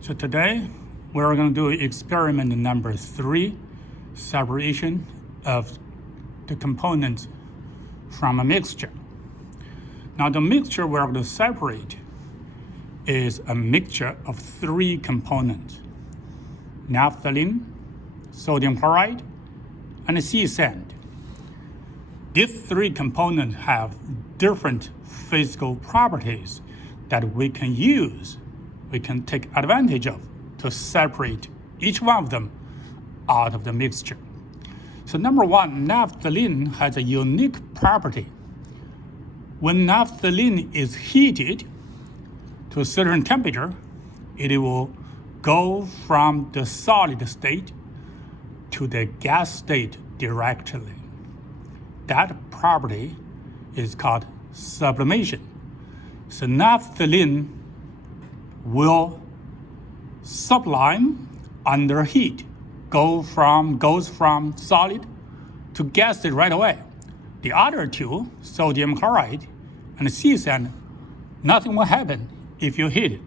So today we're going to do experiment number 3, separation of the components from a mixture. Now the mixture we're going to separate is a mixture of 3 components: naphthalene, sodium chloride, and sea sand. These 3 components have different physical properties that we can use, we can take advantage of to separate each one of them out of the mixture. So number 1, naphthalene has a unique property. When naphthalene is heated to a certain temperature, it will go from the solid state to the gas state directly. That property is called sublimation. So naphthalene will sublime under heat, goes from solid to gas state right away. The other 2, sodium chloride and sea sand, nothing will happen if you heat it.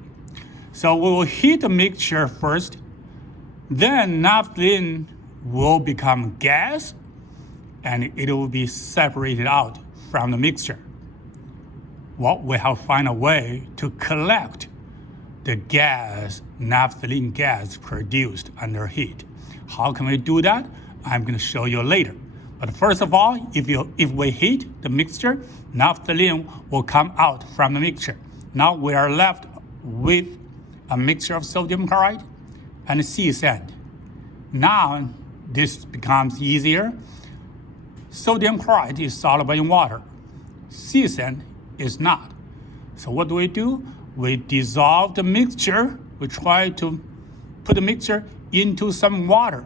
So we will heat the mixture first, then naphthalene will become gas and it will be separated out from the mixture. Well, we have to find a way to collect the gas, naphthalene gas produced under heat. How can we do that? I'm going to show you later. But first of all, if we heat the mixture, naphthalene will come out from the mixture. Now we are left with a mixture of sodium chloride and sea sand. Now this becomes easier. Sodium chloride is soluble in water. Sea sand is not. So what do? We dissolve the mixture. We try to put the mixture into some water.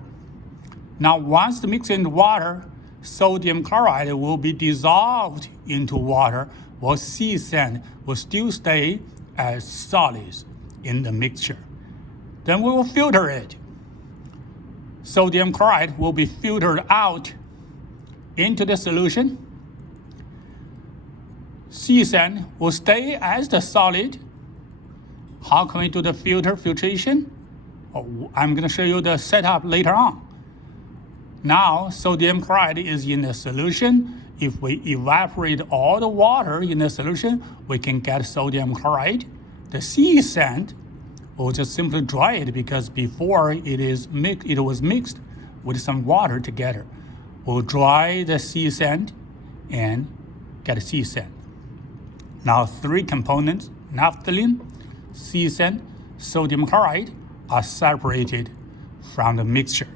Now once the mixture in the water, sodium chloride will be dissolved into water, while sea sand will still stay as solids in the mixture. Then we will filter it. Sodium chloride will be filtered out into the solution. Sea sand will stay as the solid. How can we do the filtration? I'm going to show you the setup later on. Now sodium chloride is in the solution. If we evaporate all the water in the solution, we can get sodium chloride. The sea sand will just simply dry it because before it was mixed with some water together. We'll dry the sea sand and get sea sand. Now 3 components, naphthalene, sea sand, sodium chloride, are separated from the mixture.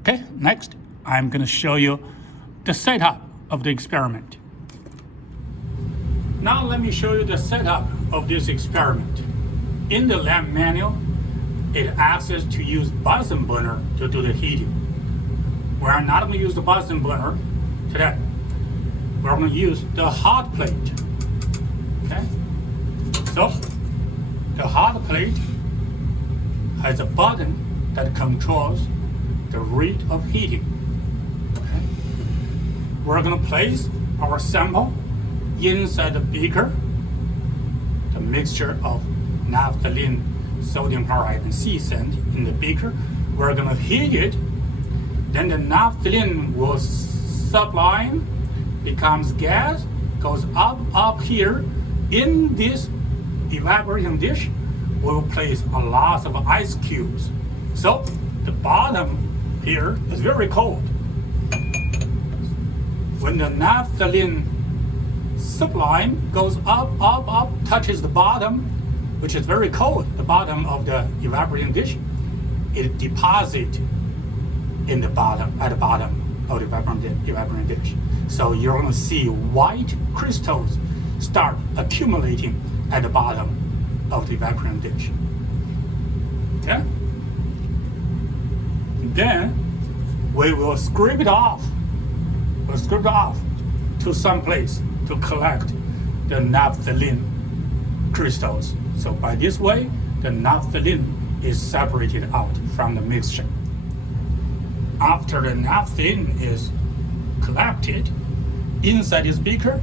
Okay, next I'm going to show you the setup of the experiment. Now let me show you the setup of this experiment. In the lab manual, it asks us to use Bunsen burner to do the heating. We're not going to use the Bunsen burner today. We're going to use the hot plate. Okay? So the hot plate has a button that controls the rate of heating. Okay? We're going to place our sample inside the beaker, the mixture of naphthalene, sodium chloride, and sea sand in the beaker. We're going to heat it. Then the naphthalene will sublime, becomes gas, goes up here. In this evaporating dish, we'll place a lot of ice cubes. So the bottom here is very cold. When the naphthalene sublime goes up, touches the bottom, which is very cold, the bottom of the evaporating dish, it deposits at the bottom of the evaporating dish. So you're going to see white crystals start accumulating at the bottom of the evaporating dish. Okay? Then we will scrape it off. We'll scrape it off to some place to collect the naphthalene crystals. So by this way, the naphthalene is separated out from the mixture. After the naphthalene is collected, inside this beaker,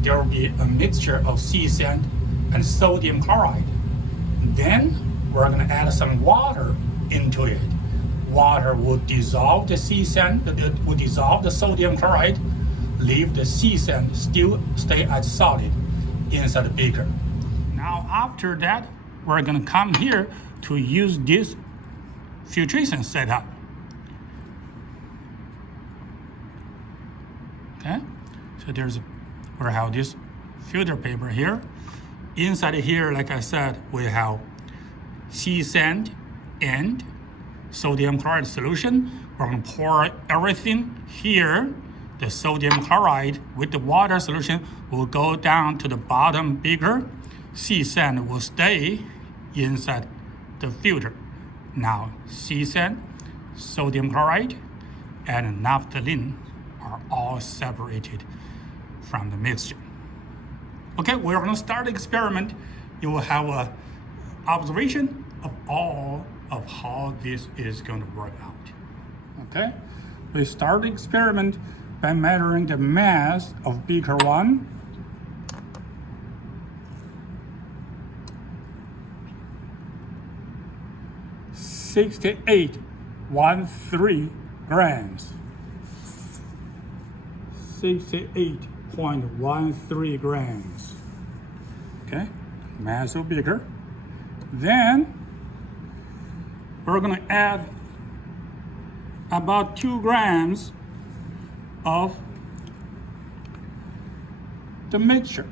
there will be a mixture of sea sand and sodium chloride. Then we're going to add some water into it. Water will dissolve the sea sand, will dissolve the sodium chloride, leave the sea sand still stay as solid inside the beaker. Now after that, we're going to come here to use this filtration setup. Okay, so we have this filter paper here. Inside here, like I said, we have sea sand and sodium chloride solution. We're going to pour everything here. The sodium chloride with the water solution will go down to the bottom beaker. Sea sand will stay inside the filter. Now, sea sand, sodium chloride, and naphthalene are all separated from the mixture. Okay, we're going to start the experiment. You will have an observation of all of how this is going to work out. Okay, we start the experiment by measuring the mass of beaker 1. $68.13 grams. 68.13 grams. Okay, mass of beaker. Then we're going to add about 2 grams of the mixture.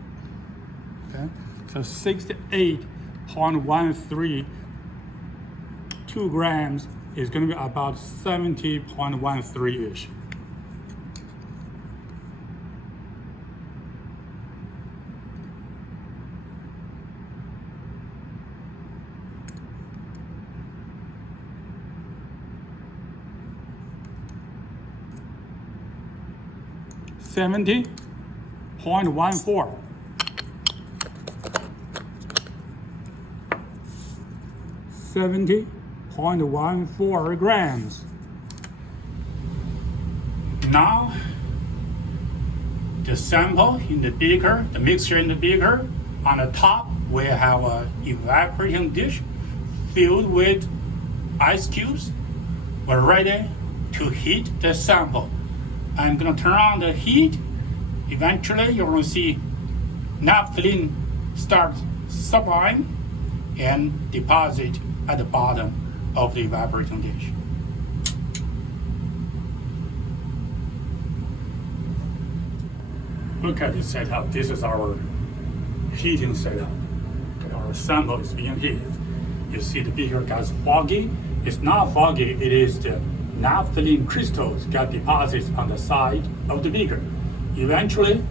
Okay, so 68.13, 2 grams is going to be about 70.13-ish. $70.14. 70.14 grams. Now, the sample in the beaker, the mixture in the beaker, on the top we have an evaporating dish filled with ice cubes. We're ready to heat the sample. I'm going to turn on the heat. Eventually, you're going to see naphthalene start sublime and deposit at the bottom of the evaporating dish. Look at this setup. This is our heating setup. Okay, our sample is being heated. You see the beaker got foggy. It's not foggy, it is the naphthalene crystals got deposits on the side of the beaker. Eventually,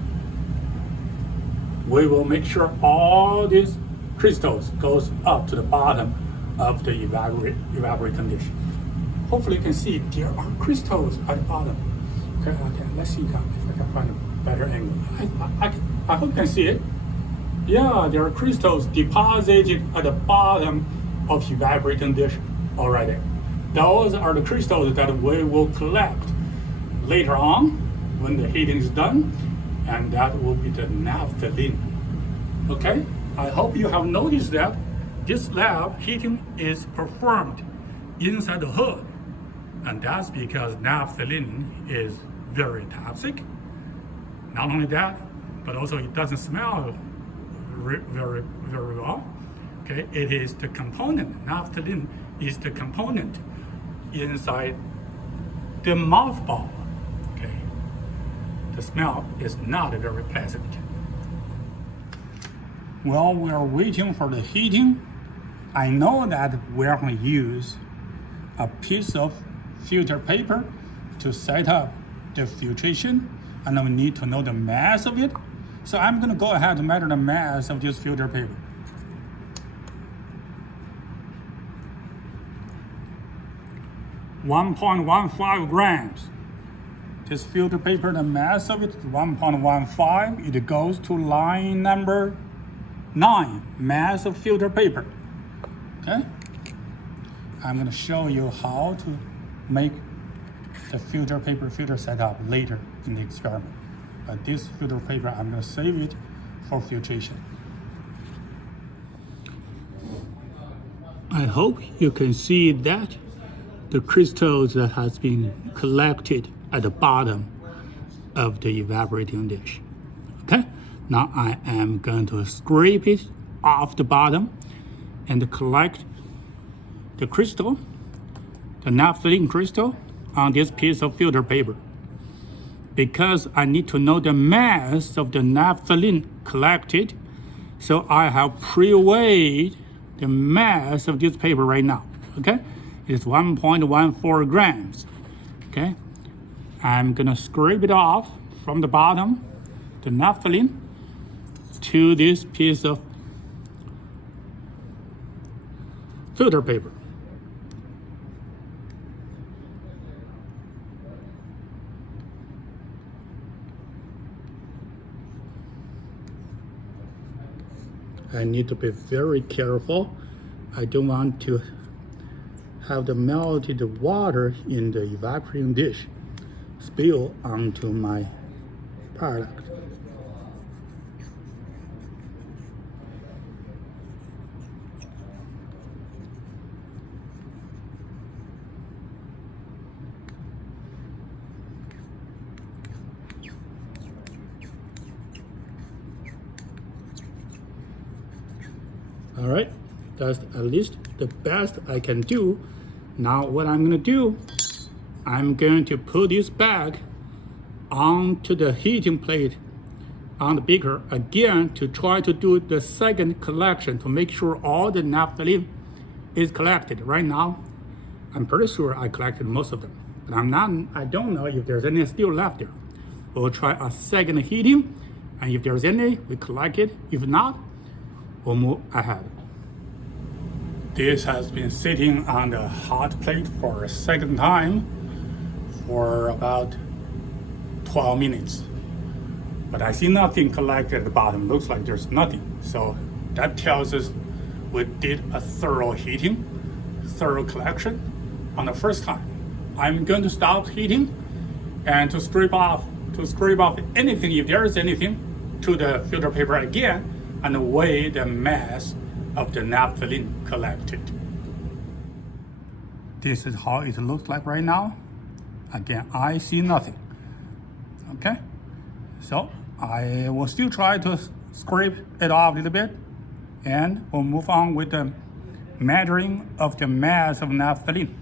we will make sure all these crystals goes up to the bottom of the evaporating dish. Hopefully you can see there are crystals at the bottom. Okay, let's see that if I can find a better angle. I hope you can see it. Yeah, there are crystals deposited at the bottom of the evaporating dish already. Those are the crystals that we will collect later on when the heating is done, and that will be the naphthalene. Okay, I hope you have noticed that this lab heating is performed inside the hood, and that's because naphthalene is very toxic. Not only that, but also it doesn't smell very well. Okay, it is the component, naphthalene is the component inside the mothball. Okay, the smell is not very pleasant. While we are waiting for the heating, I know that we're going to use a piece of filter paper to set up the filtration, and we need to know the mass of it. So I'm going to go ahead and measure the mass of this filter paper. $1.15 grams. This filter paper, the mass of it is 1.15. It goes to line number 9, mass of filter paper. Okay? I'm going to show you how to make the filter paper filter setup later in the experiment. But this filter paper, I'm going to save it for filtration. I hope you can see that the crystals that has been collected at the bottom of the evaporating dish. Okay, now I am going to scrape it off the bottom and collect the crystal, the naphthalene crystal, on this piece of filter paper. Because I need to know the mass of the naphthalene collected, so I have pre-weighed the mass of this paper right now. Okay, it's 1.14 grams. Okay, I'm gonna scrape it off from the bottom, the naphthalene, to this piece of filter paper. I need to be very careful. I don't want to have the melted water in the evaporating dish spill onto my product. All right, that's at least the best I can do. Now what I'm gonna do, I'm going to put this bag onto the heating plate on the beaker again to try to do the second collection to make sure all the naphthalene is collected. Right now, I'm pretty sure I collected most of them, but I don't know if there's any still left there. We'll try a second heating, and if there's any, we collect it. If not, we'll move ahead. This has been sitting on the hot plate for a second time for about 12 minutes. But I see nothing collected at the bottom. Looks like there's nothing. So that tells us we did a thorough heating, thorough collection on the first time. I'm going to stop heating and to scrape off anything, if there is anything, to the filter paper again and weigh the mass of the naphthalene collected. This is how it looks like right now. Again, I see nothing. Okay, so I will still try to scrape it off a little bit, and we'll move on with the measuring of the mass of naphthalene.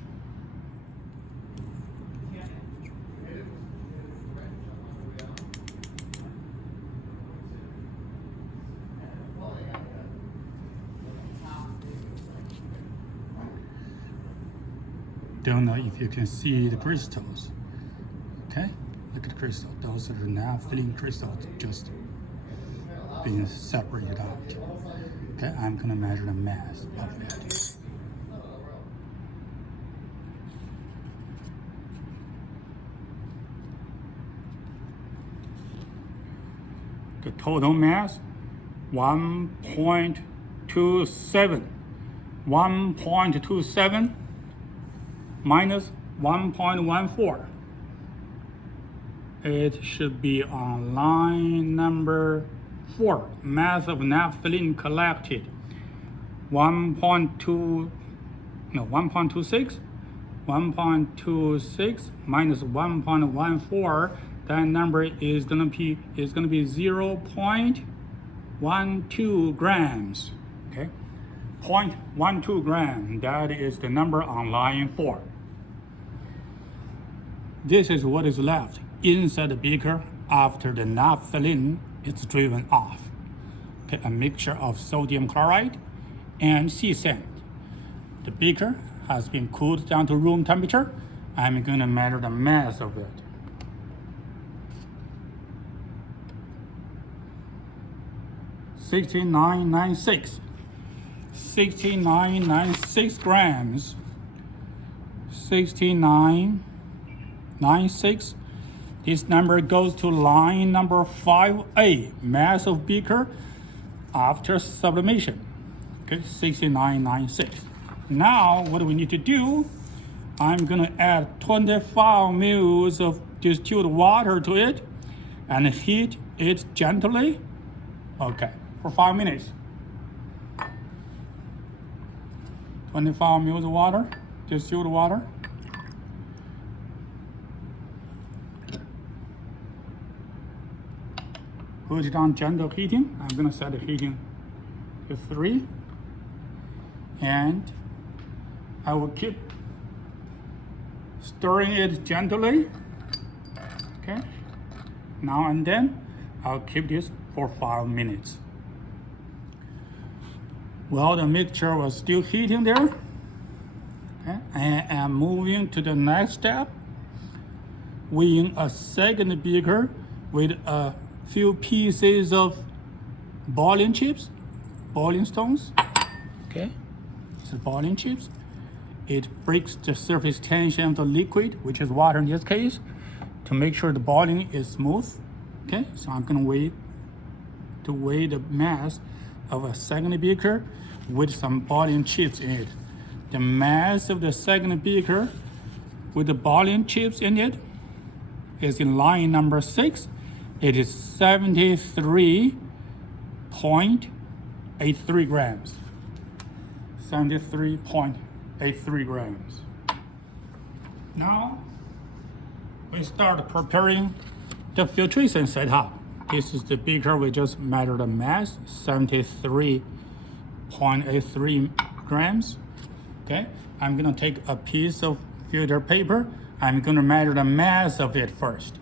Don't know if you can see the crystals. Okay, look at the crystal. Those are the naphthalene crystals just being separated out. Okay, I'm gonna measure the mass of that. The total mass, 1.27. 1.27 minus 1.14. It should be on line number 4. Mass of naphthalene collected. 1.26. 1.26 minus 1.14. That number is gonna be 0.12 grams. Okay, 0.12 gram. That is the number on line 4. This is what is left inside the beaker after the naphthalene is driven off. Okay, a mixture of sodium chloride and sea sand. The beaker has been cooled down to room temperature. I'm going to measure the mass of it. (6996) 6996 grams. 6996. This number goes to line number 5A, mass of beaker after sublimation. Okay, 6996. Now, what do we need to do? I'm gonna add 25 mL of distilled water to it and heat it gently. Okay, for 5 minutes. 25 ml of water, distilled water. Put it on gentle heating. I'm gonna set the heating to 3. And I will keep stirring it gently. Okay. Now and then, I'll keep this for 5 minutes. Well, the mixture was still heating there. Okay. I am moving to the next step. Weighing a second beaker with a few pieces of boiling chips, boiling stones. Okay, so boiling chips. It breaks the surface tension of the liquid, which is water in this case, to make sure the boiling is smooth. Okay, so I'm gonna weigh the mass of a second beaker with some boiling chips in it. The mass of the second beaker with the boiling chips in it is in line number 6. It is 73.83 grams. 73.83 grams. Now, we start preparing the filtration setup. This is the beaker we just measured the mass, 73.83 grams. Okay, I'm gonna take a piece of filter paper. I'm gonna measure the mass of it first.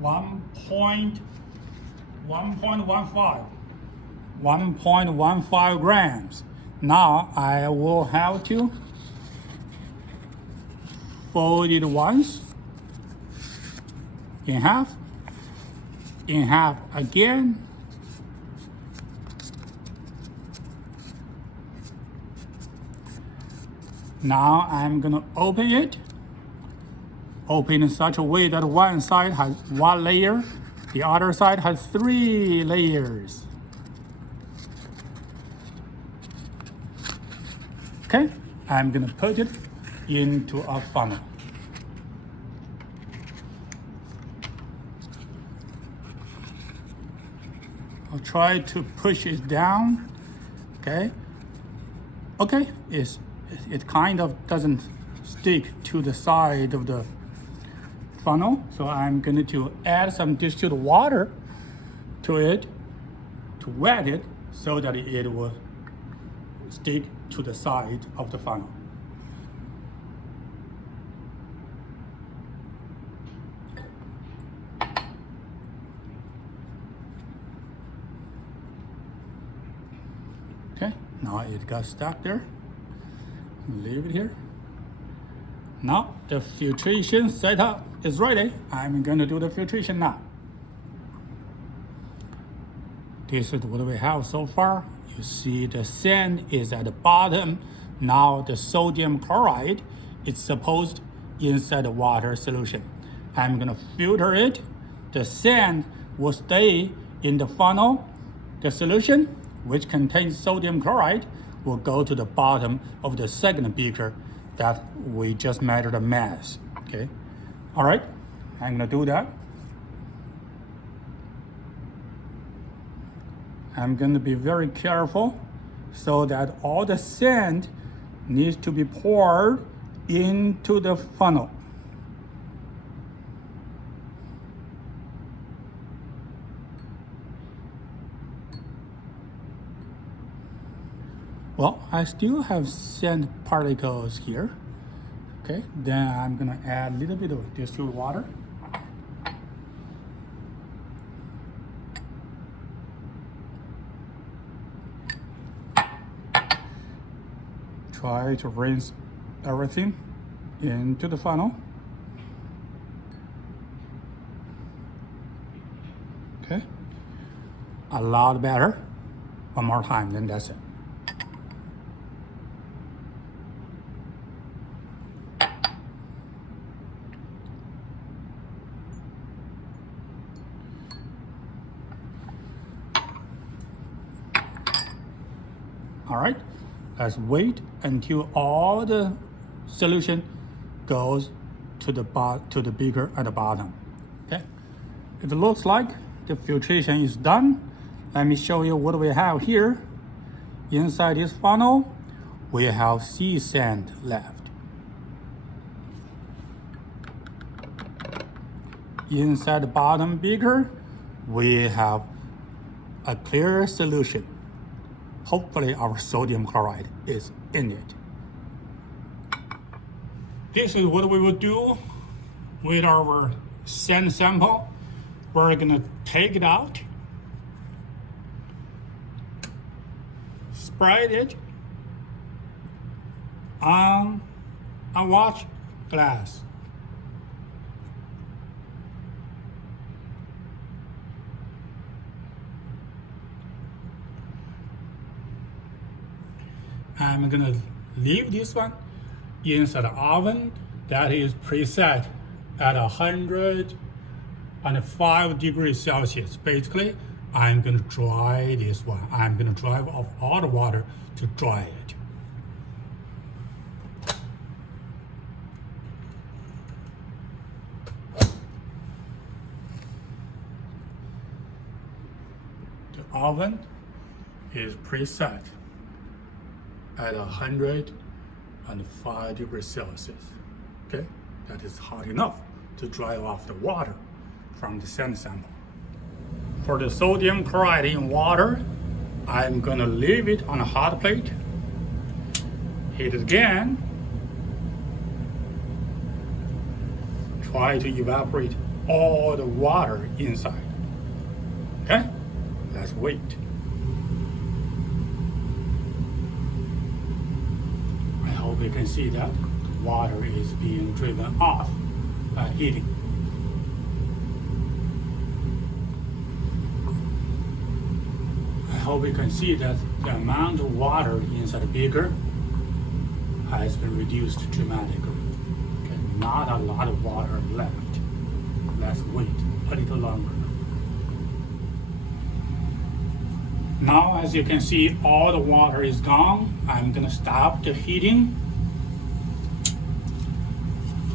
1.15 grams. Now I will have to fold it once, in half again, now I'm gonna open it. Open in such a way that one side has 1 layer, the other side has 3 layers. Okay, I'm gonna put it into a funnel. I'll try to push it down. Okay, it kind of doesn't stick to the side of the funnel, so I'm going to add some distilled water to it to wet it so that it will stick to the side of the funnel. Okay, now it got stuck there. Leave it here. Now the filtration setup is ready. I'm going to do the filtration now. This is what we have so far. You see the sand is at the bottom. Now the sodium chloride is supposed inside the water solution. I'm going to filter it. The sand will stay in the funnel. The solution, which contains sodium chloride, will go to the bottom of the second beaker that we just measured the mass. Okay, all right, I'm gonna do that. I'm gonna be very careful so that all the sand needs to be poured into the funnel. Well, I still have sand particles here. Okay, then I'm gonna add a little bit of distilled water. Try to rinse everything into the funnel. Okay, a lot better. One more time, then that's it. All right, let's wait until all the solution goes to the beaker at the bottom. Okay, if it looks like the filtration is done, Let me show you what we have here. Inside this funnel, we have sea sand left. Inside the bottom beaker, we have a clear solution. Hopefully our sodium chloride is in it. This is what we will do with our sand sample. We're gonna take it out, spread it on a watch glass. I'm gonna leave this one inside the oven that is preset at 105 degrees Celsius. Basically, I'm gonna dry this one. I'm gonna dry off all the water to dry it. The oven is preset at 105 degrees Celsius. Okay, that is hot enough to dry off the water from the sand sample. For the sodium chloride in water, I'm gonna leave it on a hot plate, heat it again, try to evaporate all the water inside. Okay, let's wait. I hope you can see that water is being driven off by heating. I hope you can see that the amount of water inside the beaker has been reduced dramatically. Okay, not a lot of water left. Let's wait a little longer. Now, as you can see, all the water is gone. I'm gonna stop the heating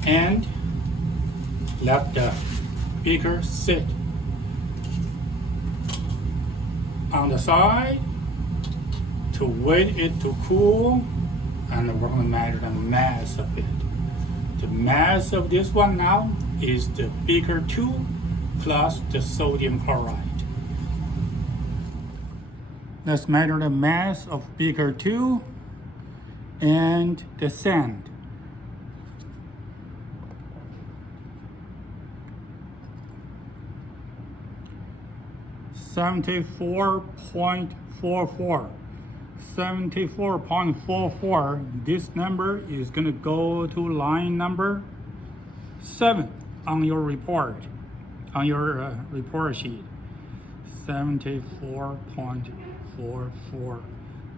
and let the beaker sit on the side to wait it to cool, and we're gonna measure the mass of it. The mass of this one now is the beaker 2 plus the sodium chloride. Let's measure the mass of beaker 2 and the sand. (74.44). 74.44. This number is gonna go to line number 7 on your report, on your report sheet. 74.44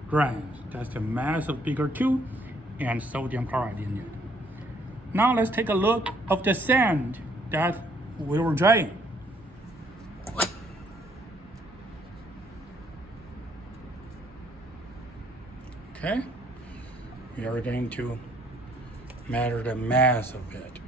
grams. That's the mass of beaker 2 and sodium chloride in it. Now let's take a look of the sand that we were drying. Okay, we are going to measure the mass of it.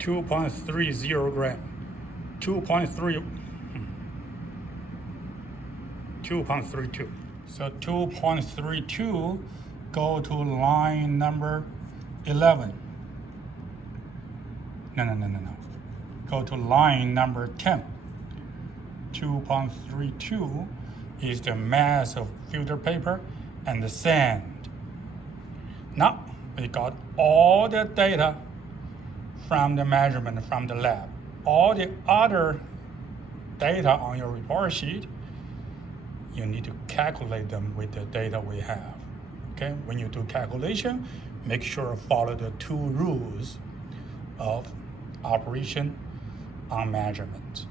(2.30 gram). 2.32. So 2.32 go to line number 11. No. Go to line number 10. 2.32 is the mass of filter paper and the sand. Now we got all the data from the measurement from the lab. All the other data on your report sheet, you need to calculate them with the data we have. Okay, when you do calculation, make sure to follow the 2 rules of operation on measurement.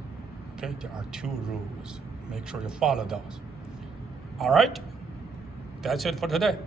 Okay, there are 2 rules. Make sure you follow those. All right, that's it for today.